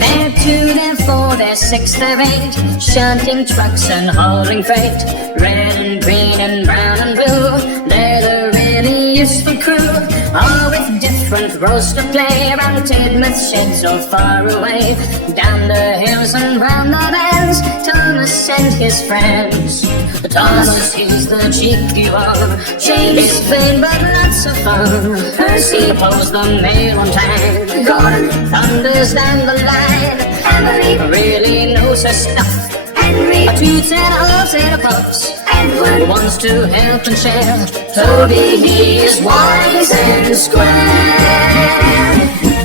They're two, they're four, they're six, they're eight, shunting trucks and hauling freight. Red and green and brown and blue, they're the really useful crew. All with different roles to play, around Tidmouth sheds or far away. Down the hills and round the bends, Thomas and his friends. Thomas, he's the cheeky one, James is vain but lots of fun. Percy pulls the mail on time, Gordon thunders down the line. Emily really knows her stuff, Henry toots and loves and puffs. Edward wants to help and share, Toby, he is wise and square.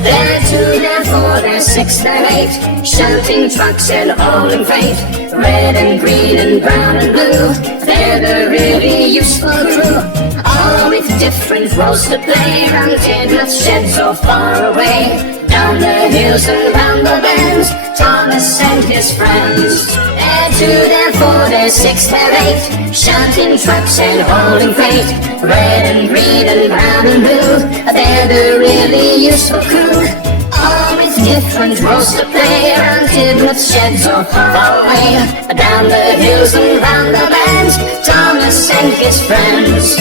They're two, they're four, they're six, they're eight, shunting trucks and hauling freight. Red and green and brown and blue, they're the really useful crew. All with different roles to play, around Tidmouth sheds or far away. Down the hills and round the bends, Thomas and his friends. They're two, they're four, they're six, they're eight, shunting trucks and hauling freight. Red and green and brown and blue, they're the really useful crew. All with different roles to play, around Tidmouth sheds or far away. Down the hills and round the bends, Thomas and his friends.